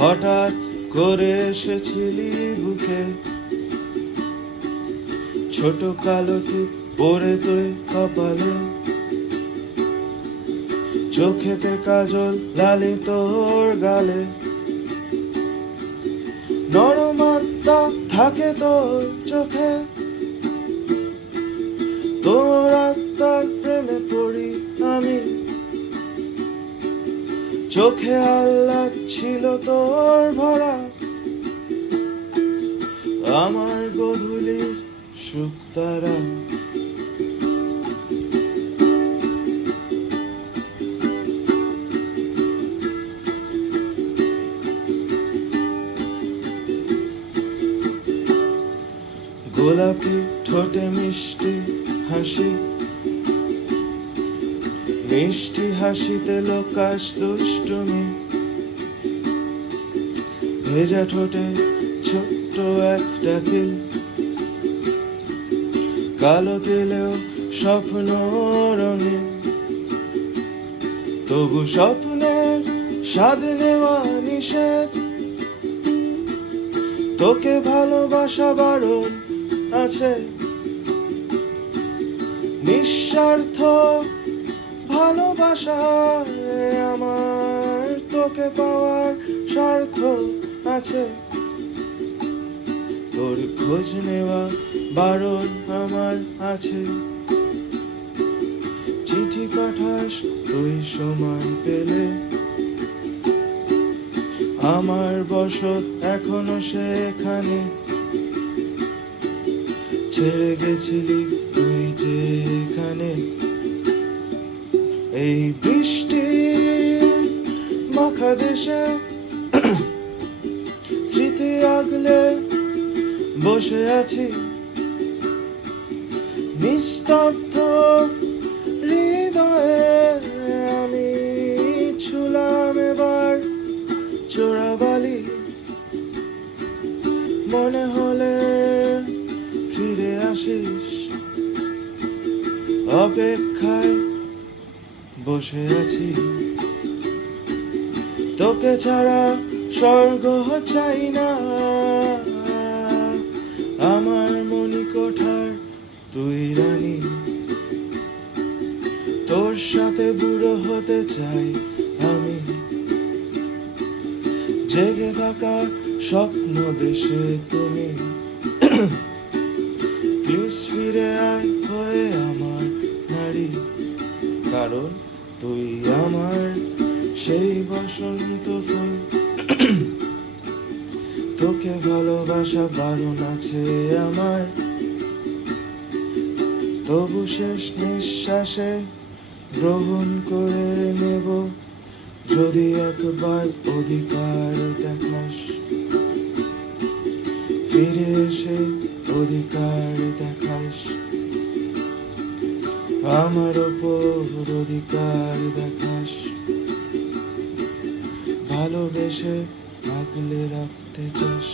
হঠাৎ করে এসেছিলি বুকে, ছোট কালো টিপ পরে তুই কপালে, চোখেতে কাজল লালি তোর গালে, নরম আত্মা থাকে তোর চোখে, তোর আত্মার প্রেমে পড়ি আমি, চোখে আহ্লাদ ছিল তোর ভরা, আমার গধূলির শুকতারা। গোলাপি ঠোঁটে মিষ্টি হাসি, মিষ্টি হাসিতে লোকাস দুষ্টুমি, ভেজা ঠোঁটে ছোট্ট একটা তিল, কালো তিলেও স্বপ্ন রঙিন, তবু স্বপ্নের স্বাদ নেওয়া নিষেধ, তোকে ভালোবাসা বারণ আছে, নিঃস্বার্থ ভালোবাসায় আমার তোকে পাওয়ার স্বার্থ আছে, তোর খোঁজ নেওয়া বারণ আমার আছে, চিঠি পাঠাস তুই সময় পেলে, আমার বসত এখনো সেখানে, ছেড়ে গেছিলি তুই যেখানে, এই বৃষ্টি মাখা দেশে স্মৃতি আগলে বসে আছি, নিস্তব্ধ হৃদয়ে আমি ছুলাম এবার চোরাবালি, মনে হলে ফিরে আসিস, অপেক্ষায় বসে আছি, তোকে ছাড়া স্বর্গ চাই না, আমার মণিকোঠার তুই রানী, তোর সাথে বুড়ো হতে চাই আমি, জেগে থাকা স্বপ্ন দেশে তুমি, প্লিজ ফিরে আয় হয়ে আমার নারী, কারণ তুই আমার সেই বসন্ত ফুল, তোকে ভালোবাসা বারণ আছে আমার, তবু শেষ নিঃশ্বাসে গ্রহণ করে নেব, যদি একবার অধিকার দেখাস, ফিরে এসে অধিকার দেখাস, আমার ওপর অধিকার দেখাস, ভালোবেসে আগলে রাখতে চাস।